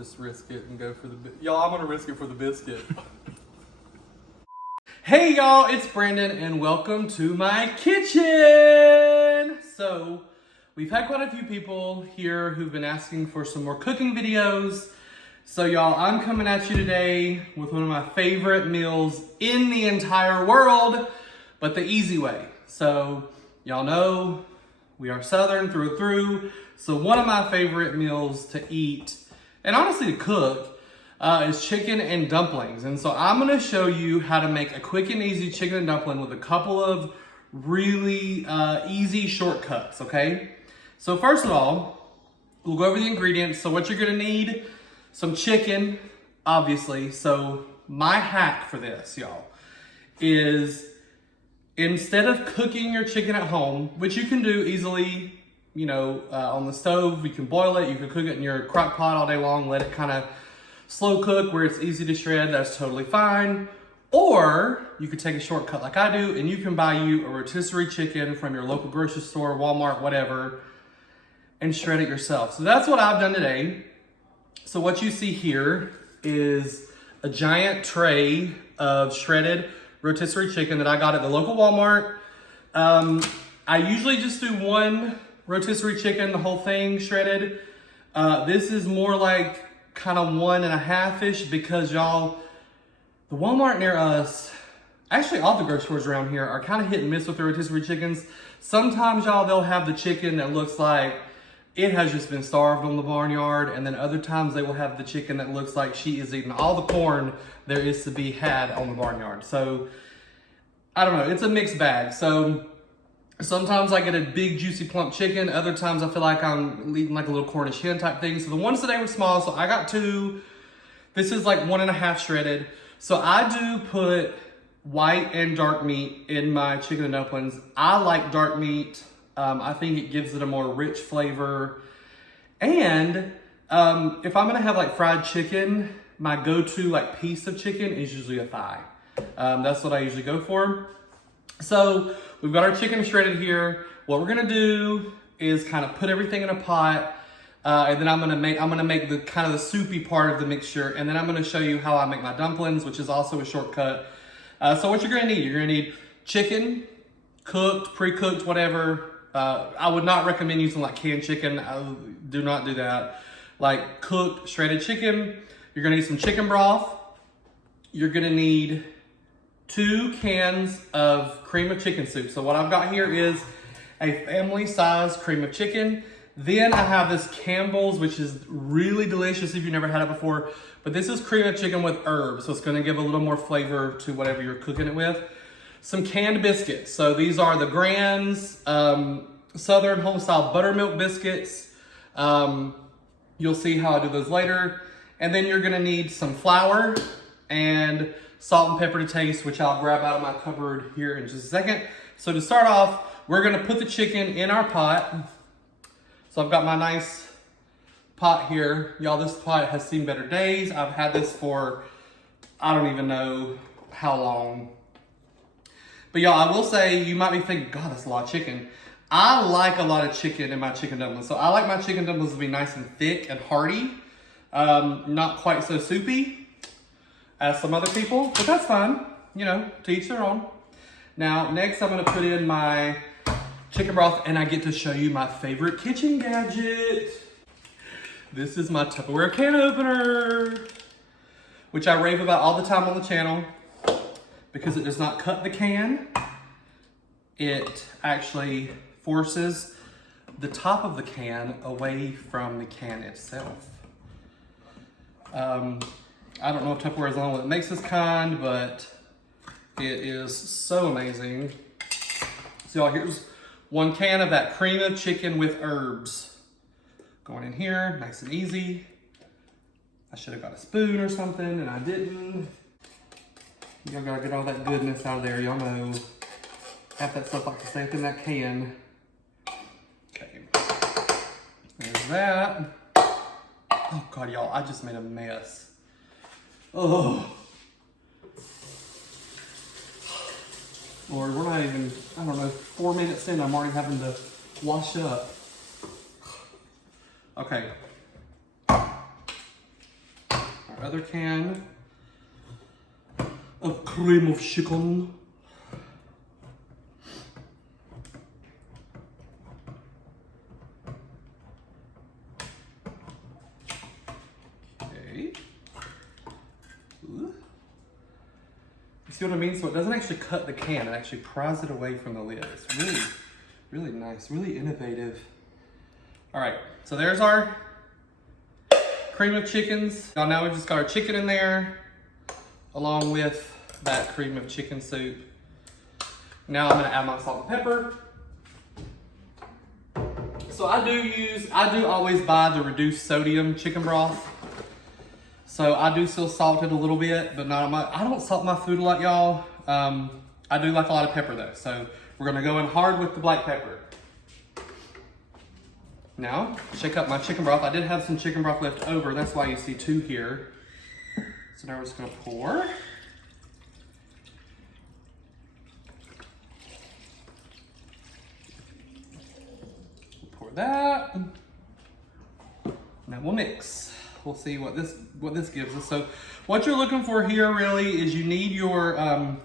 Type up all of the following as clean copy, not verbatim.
just risk it and go for the y'all. I'm gonna risk it for the biscuit. Hey y'all, it's Brandon and welcome to my kitchen. So we've had quite a few people here who've been asking for some more cooking videos. So y'all, I'm coming at you today with one of my favorite meals in the entire world, but the easy way. So y'all know we are Southern through and through. So one of my favorite meals to eat, and honestly to cook, is chicken and dumplings. And so I'm gonna show you how to make a quick and easy chicken and dumpling with a couple of really easy shortcuts, okay? So first of all, we'll go over the ingredients. So what you're gonna need, some chicken, obviously. So my hack for this, y'all, is instead of cooking your chicken at home, which you can do easily, you know, on the stove, you can boil it, you can cook it in your crock pot all day long, let it kind of slow cook where it's easy to shred, that's totally fine. Or you could take a shortcut like I do, and you can buy you a rotisserie chicken from your local grocery store, Walmart, whatever, and shred it yourself. So that's what I've done today. So what you see here is a giant tray of shredded rotisserie chicken that I got at the local Walmart. I usually just do one rotisserie chicken, the whole thing shredded. This is more like kind of 1.5-ish because y'all, the Walmart near us, actually all the grocery stores around here are kind of hit and miss with the rotisserie chickens. Sometimes y'all, they'll have the chicken that looks like it has just been starved on the barnyard, and then other times they will have the chicken that looks like she is eating all the corn there is to be had on the barnyard. So I don't know, it's a mixed bag. So sometimes I get a big juicy plump chicken, other times I feel like I'm eating like a little Cornish hen type thing. So the ones today were small, so I got 2. This is like 1.5 shredded. So I do put white and dark meat in my chicken and dumplings. I like dark meat. I think it gives it a more rich flavor. And if I'm gonna have like fried chicken, my go-to like piece of chicken is usually a thigh. That's what I usually go for. So we've got our chicken shredded here. What we're gonna do is kind of put everything in a pot, and then I'm gonna make the kind of the soupy part of the mixture, and then I'm gonna show you how I make my dumplings, which is also a shortcut. So what you're gonna need chicken, cooked, pre-cooked, whatever. I would not recommend using like canned chicken. Do not do that. Like cooked, shredded chicken. You're gonna need some chicken broth. You're gonna need 2 cans of cream of chicken soup. So what I've got here is a family size cream of chicken. Then I have this Campbell's, which is really delicious if you've never had it before. But this is cream of chicken with herbs. So it's gonna give a little more flavor to whatever you're cooking it with. Some canned biscuits. So these are the Grand's Southern Homestyle Buttermilk Biscuits. You'll see how I do those later. And then you're gonna need some flour and salt and pepper to taste, which I'll grab out of my cupboard here in just a second. So to start off, we're gonna put the chicken in our pot. So I've got my nice pot here. Y'all, this pot has seen better days. I've had this for, I don't even know how long. But y'all, I will say, you might be thinking, God, that's a lot of chicken. I like a lot of chicken in my chicken dumplings. So I like my chicken dumplings to be nice and thick and hearty. Not quite so soupy as some other people, but that's fine. You know, to each their own. Now, next I'm gonna put in my chicken broth, and I get to show you my favorite kitchen gadget. This is my Tupperware can opener, which I rave about all the time on the channel because it does not cut the can. It actually forces the top of the can away from the can itself. I don't know if Tupperware is the only one that makes this kind, but it is so amazing. So y'all, here's 1 can of that cream of chicken with herbs. Going in here, nice and easy. I should have got a spoon or something, and I didn't. Y'all gotta get all that goodness out of there. Y'all know half that stuff like to stay up in that can. Okay, there's that. Oh God, y'all, I just made a mess. Oh. Lord, we're not even, I don't know, 4 minutes in, I'm already having to wash up. Okay. our other can of cream of chicken. Okay. Ooh. You see what I mean? So it doesn't actually cut the can, it actually pries it away from the lid. It's really, really nice, really innovative. All right, so there's our cream of chickens. Now we've just got our chicken in there, along with that cream of chicken soup. Now I'm gonna add my salt and pepper. So I do always buy the reduced sodium chicken broth. So I do still salt it a little bit, but not much. I don't salt my food a lot, y'all. I do like a lot of pepper though. So we're gonna go in hard with the black pepper. Now, shake up my chicken broth. I did have some chicken broth left over. That's why you see 2 here. So now we're just gonna pour. Pour that. Now we'll mix. We'll see what this gives us. So what you're looking for here really is you need your,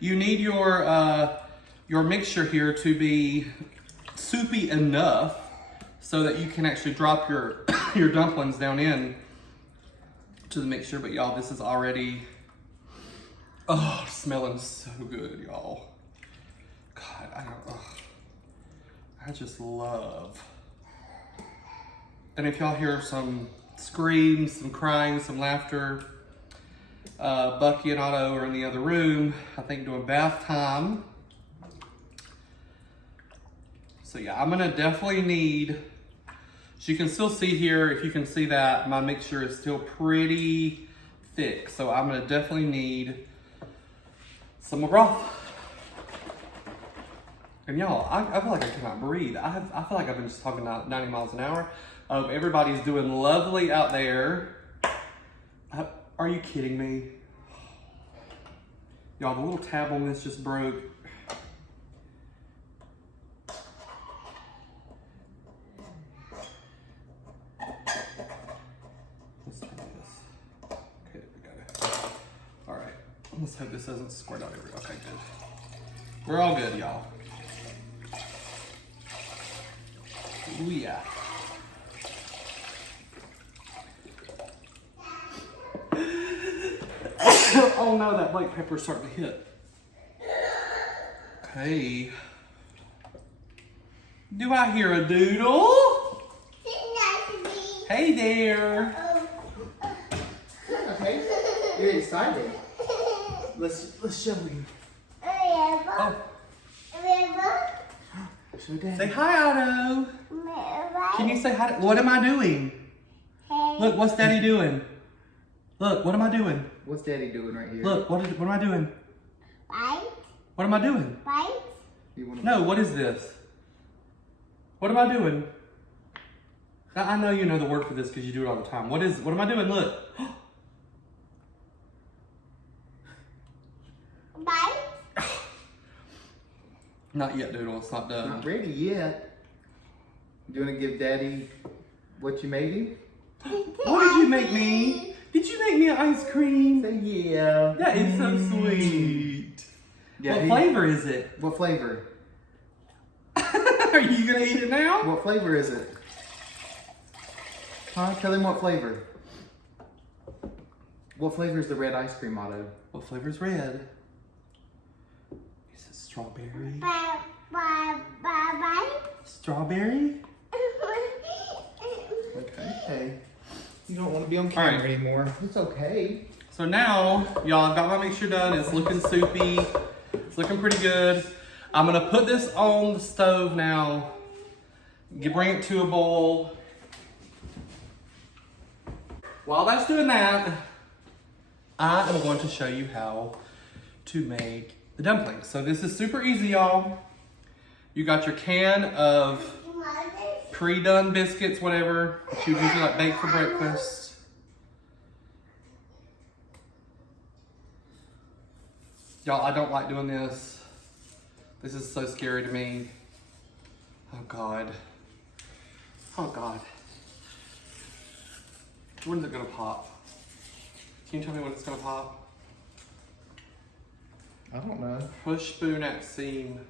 you need your mixture here to be soupy enough so that you can actually drop your your dumplings down in to the mixture. But y'all, this is already smelling so good, y'all. God, I just love. And if y'all hear some screams, some crying, some laughter, Bucky and Otto are in the other room, I think doing bath time. So yeah, I'm gonna definitely need, so you can still see here, if you can see that, my mixture is still pretty thick. So I'm gonna definitely need some more broth. And y'all, I feel like I cannot breathe. I feel like I've been just talking 90 miles an hour. Everybody's doing lovely out there. Are you kidding me? Y'all, the little tab on this just broke. Let's try this. Okay, we got it. All right, let's hope this doesn't squirt out everywhere. Okay, good. We're all good, y'all. Ooh, yeah. Oh no, that black pepper's starting to hit. Okay. Do I hear a doodle? Hey there. Okay. You're excited. Let's show you. Oh. Show Daddy. Say hi, Otto. Can you say hi? What am I doing? Look, what's Daddy doing? Look, what am I doing? What's Daddy doing right here? Look, what am I doing? Bite. What am I doing? Bite. No, what is this? What am I doing? I know you know the word for this because you do it all the time. What am I doing? Look. Bite. Not yet, Doodle. It's not done. Not ready yet. You want to give Daddy what you made him? What did you make me? Did you make me an ice cream? Say yeah. That is so sweet. Yeah, what flavor is it? What flavor? Are you gonna eat it now? What flavor is it? Huh? Tell him what flavor. What flavor is the red ice cream, Otto? What flavor is red? Is it strawberry? Bite. Strawberry? Okay. Hey. You don't want to be on camera right. anymore. It's okay. So now, y'all, I've got my mixture done. It's looking soupy. It's looking pretty good. I'm gonna put this on the stove now. Bring it to a boil. While that's doing that, I am going to show you how to make the dumplings. So this is super easy, y'all. You got your can of pre-done biscuits, whatever, that you usually like bake for breakfast. Y'all, I don't like doing this. This is so scary to me. Oh God. Oh God. When's it gonna pop? Can you tell me when it's gonna pop? I don't know. Push spoon at seam.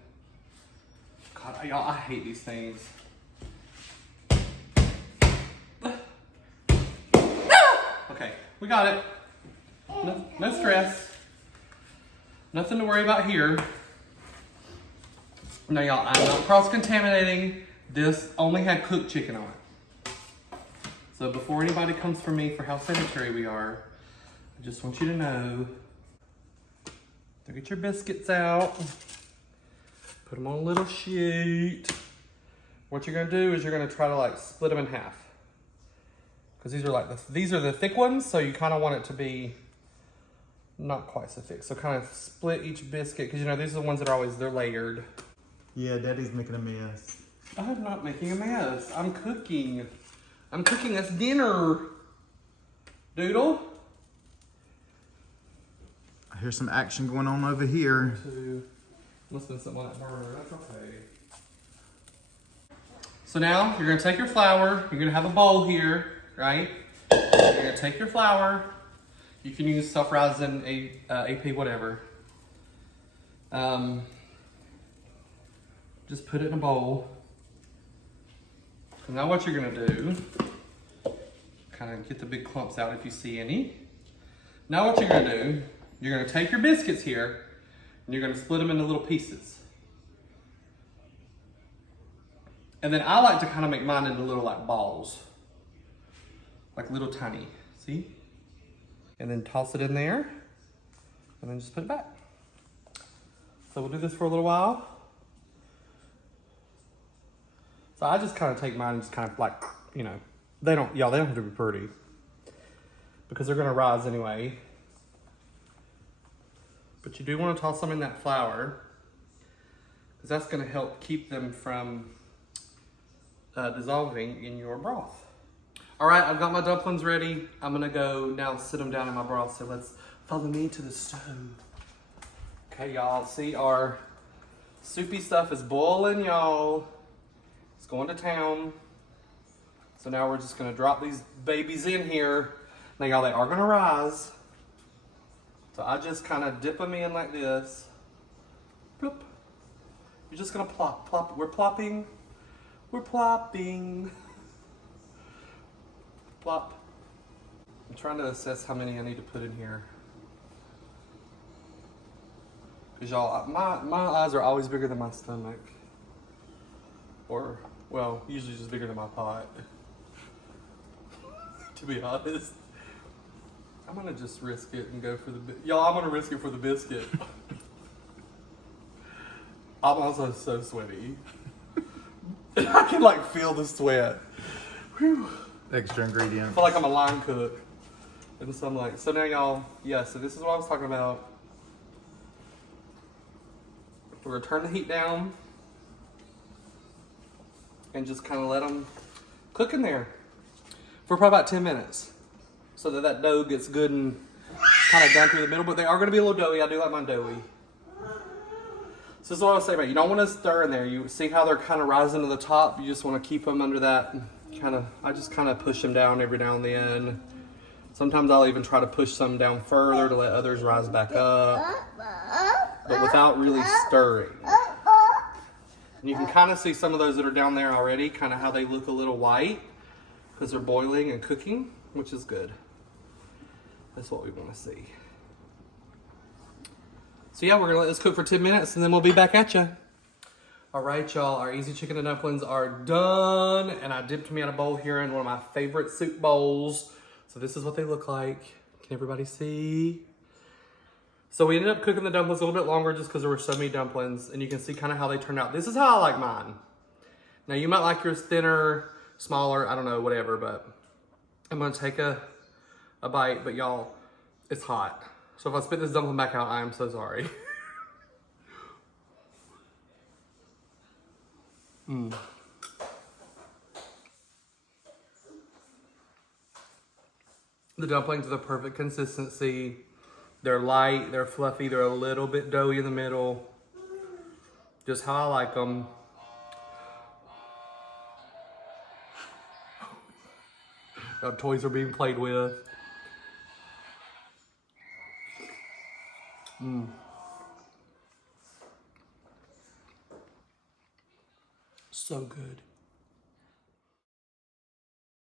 God, y'all, I hate these things. Okay, we got it. No stress. Nothing to worry about here. Now, y'all, I'm not cross-contaminating. This only had cooked chicken on it. So before anybody comes for me for how sanitary we are, I just want you to know, to get your biscuits out. Put them on a little sheet. What you're gonna do is you're gonna try to like split them in half. Because these are the thick ones, so you kind of want it to be not quite so thick. So kind of split each biscuit, because you know, these are the ones that are always, they're layered. Yeah, Daddy's making a mess. I'm not making a mess. I'm cooking. I'm cooking us dinner. Doodle. I hear some action going on over here. Must have been something on that burner. That's okay. So now you're gonna take your flour. You're gonna have a bowl here, right? You're gonna take your flour. You can use self-rising AP, whatever. Just put it in a bowl. So now what you're gonna do, kind of get the big clumps out if you see any. Now what you're gonna do, you're gonna take your biscuits here, and you're gonna split them into little pieces. And then I like to kind of make mine into little like balls. Like little tiny, see? And then toss it in there, and then just put it back. So we'll do this for a little while. So I just kind of take mine and just kind of like, you know, they don't have to be pretty. Because they're gonna rise anyway. But you do want to toss some in that flour, because that's going to help keep them from dissolving in your broth. All right, I've got my dumplings ready. I'm going to go now sit them down in my broth. So let's follow me to the stove. Okay, y'all, see our soupy stuff is boiling, y'all. It's going to town. So now we're just going to drop these babies in here. Now, y'all, they are going to rise. So I just kind of dip them in like this. Bloop. You're just gonna plop, plop. We're plopping. We're plopping. Plop. I'm trying to assess how many I need to put in here. Cause y'all, my eyes are always bigger than my stomach. Or, well, usually just bigger than my pot. To be honest. I'm gonna just risk it and go for the y'all. I'm gonna risk it for the biscuit. I'm also so sweaty. I can like feel the sweat. Whew. Extra ingredients. I feel like I'm a line cook. And so I'm like, so now y'all, yeah, so this is what I was talking about. We're gonna turn the heat down and just kind of let them cook in there for probably about 10 minutes. So that dough gets good and kind of done through the middle, but they are going to be a little doughy. I do like mine doughy. So this is what I was saying about, you don't want to stir in there. You see how they're kind of rising to the top? You just want to keep them under that kind of, I just kind of push them down every now and then. Sometimes I'll even try to push some down further to let others rise back up, but without really stirring. And you can kind of see some of those that are down there already, kind of how they look a little white because they're boiling and cooking, which is good. That's what we want to see. So yeah, we're gonna let this cook for 10 minutes and then we'll be back at you. All right, y'all, our easy chicken and dumplings are done. And I dipped me in a bowl here in one of my favorite soup bowls. So this is what they look like. Can everybody see? So we ended up cooking the dumplings a little bit longer just because there were so many dumplings, and you can see kind of how they turned out. This is how I like mine. Now you might like yours thinner, smaller, I don't know, whatever, but I'm gonna take a bite, but y'all, it's hot. So if I spit this dumpling back out, I am so sorry. The dumplings are the perfect consistency. They're light, they're fluffy, they're a little bit doughy in the middle. Just how I like them. Toys are being played with. So good.